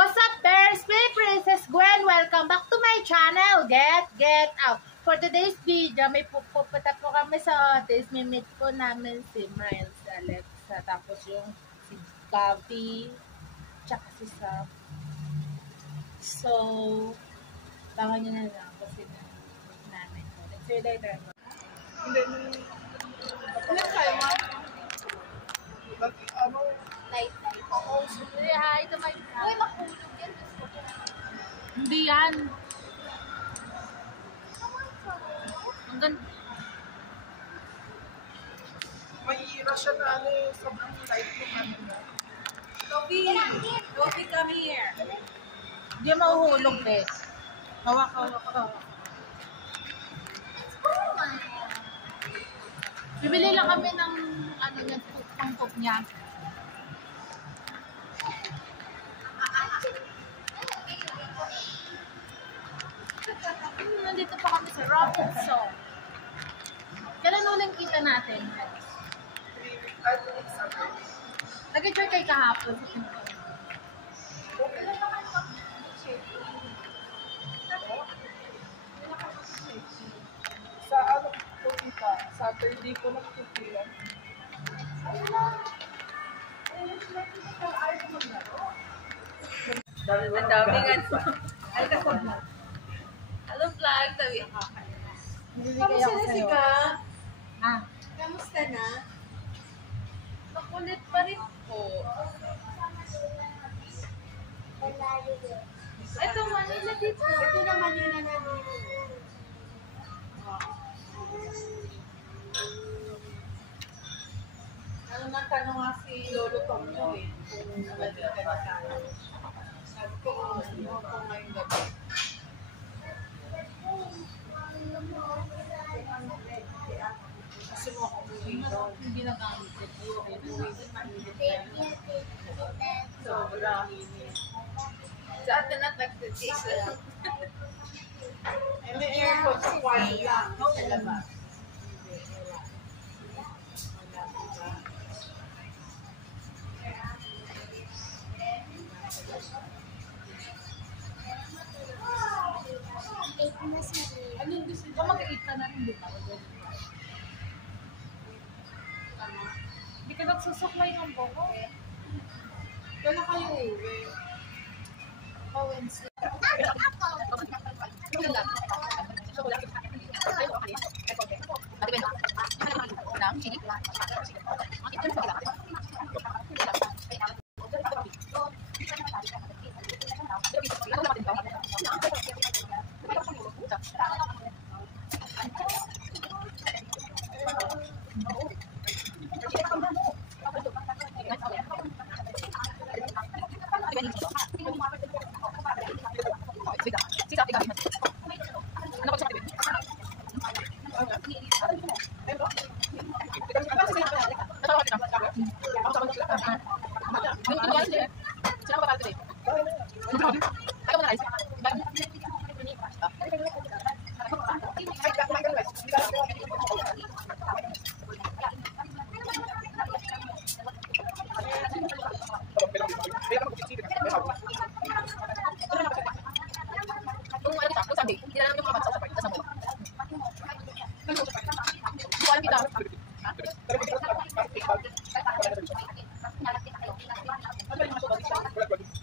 What's up, Bears? Me, Princess Gwen. Welcome back to my channel. Get out. For today's video, may pupunta po kami sa office. May meet po namin si Miles, Alexa, tapos yung si Gabi, tsaka si Sam. So, tangan nyo na lang kasi namin. Let's see you later. Hindi. Ano kayo, ma? Ano? Light. Oo. Hi to my vlog. Uy, makulog yan. Hindi yan. Hanggang... Mahihira siya na ano yung sobrang light yung ano mo. Toby, come here. Hindi mahuhulog, bes. Hawak. Bibili lang kami ng ano yan, pang-cook niya. Nandito pa kami sa Robinson. Kailan uling kita natin? Nag-enjoy kayo kahapon. Sa ano ko kita? Saturday ko nagtutulong. Ang daming ano. Hello vlog, Toby. Kamusta na si Ka? Ah, Kamusta na? makulit pa rin po. Ito, Manila dito. Ito na Manila na dito. Ano na tanong nga si Lolo Tonyo eh. Kung nabalik ka na tayo. Sabi ko, ano ko ngayong gabi. Kasi mo ako uwi doon. Hindi nagamit ito. Uwi doon, mainit na. Sobrang init. Sa atin na nag-taste lang. May aircon sa kwarto lang. Sa labas. Ano yung gusto ko? Mag-eat ka na rin, di ba? Hindi ka nagsusuklay ng buko. Kailan kayo uwi? Wednesday.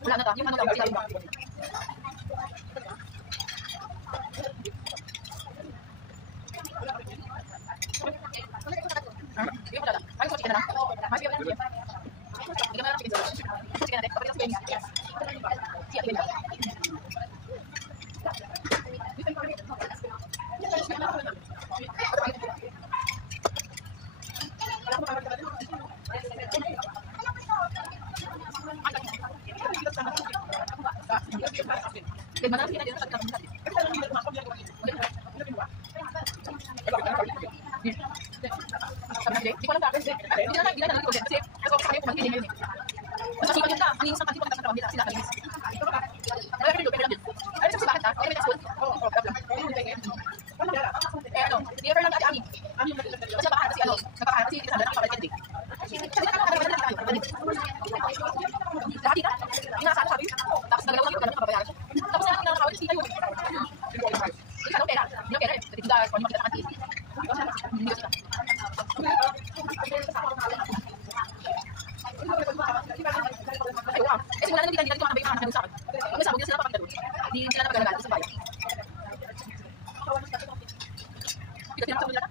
Wala na ta. Yung ano lang sila yung Lahat dito. Yung nasa sabi yun. Tapos nagalaw lang yung ganun, kababayaran siya. Tapos na nakakawin, hindi tayo. Hindi ka ng pera. Hindi ng pera eh. Kasi kung ano makita sa kanti. Hindi ka sila. Ay, wow. Eh, simula na hindi ka makabay yung mga nandun sa akin. Kung may sabog na sila pakagdalo. Hindi sila na magagalit sa bayan. Hindi ka tinakasabog nila.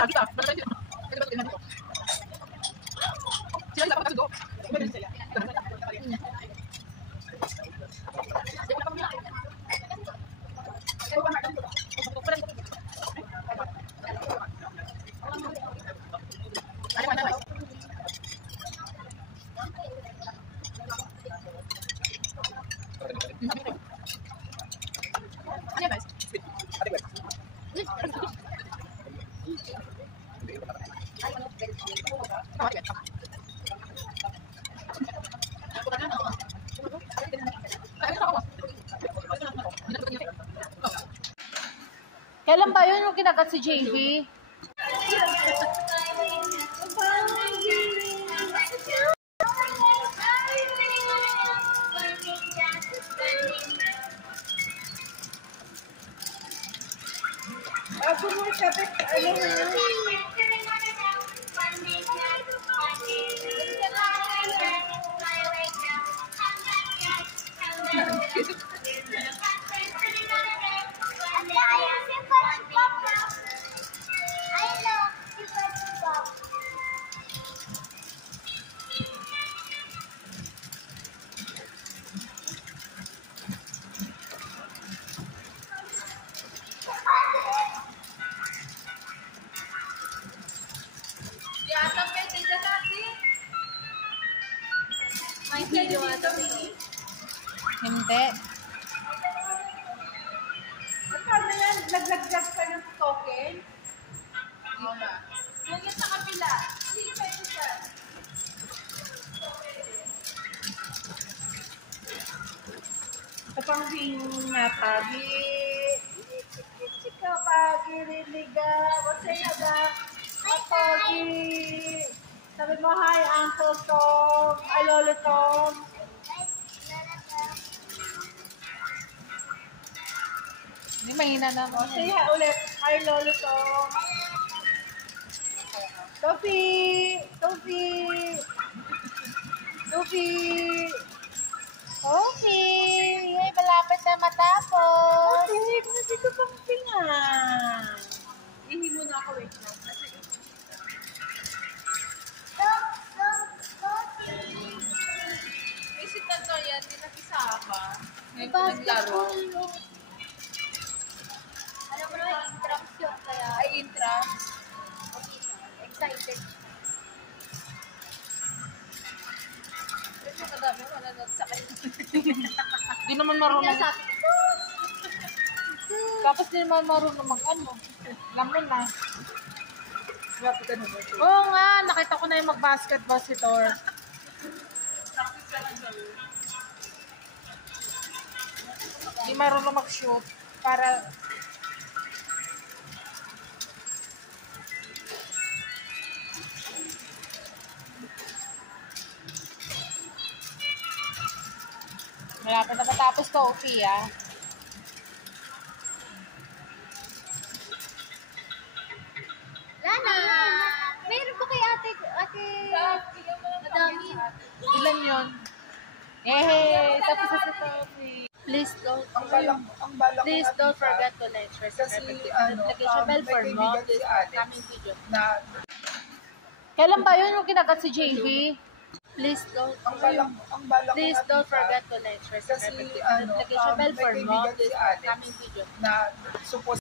Lagi pa. Sila dapat kasugo. Kailan ba yun yung kinagat si JV? Ako mo sabi, ano na? Hindi. Paano yan? Naglagdag ka ng token? Yung sa kapila. Hindi pwede siya. Ito pang hinatagi. Chika pagi riliga. Masaya ba? Pagi. Sabi mo, hi, Uncle Tom. Hi, Lolo Tom. Hindi, mahina naman. Say hi ulit. Hi, Lolo Tom. Topi! Topi! Topi! Okay. Ay, malapit na matapos. Topi! Dito pang pinga. Ihi muna ako. Wait lang. Isip na to yan. Hindi nakisama. Ngayon ko naglaro. Alam mo na, intrams yun kaya. Ay, intrams. Excited. Ito madami mo nanonood sa akin. Hindi naman marunong. Tapos hindi naman marunong mag-ano. Alam mo na. Grabe ka naman. Oo nga, nakita ko na yung mag-basketball si Thor. Hindi marunong mag-shoot para malapit na matapos Topi, ah. Lana, meron po kay ate, madami. Ilan yun? Eh, tapos na si Topi. Please don't. Ang bala balak Please ko nga, don't tita, forget to like, share, kasi, subscribe, ano, notification bell may for kaibigan more si this Alex upcoming video. na Kailan ba yun yung kinagat si JV? Please don't ang balak ko Please nga, don't tita, forget to like, share, kasi, subscribe, ano, notification bell may for more kaibigan this si Alex upcoming video. na suppose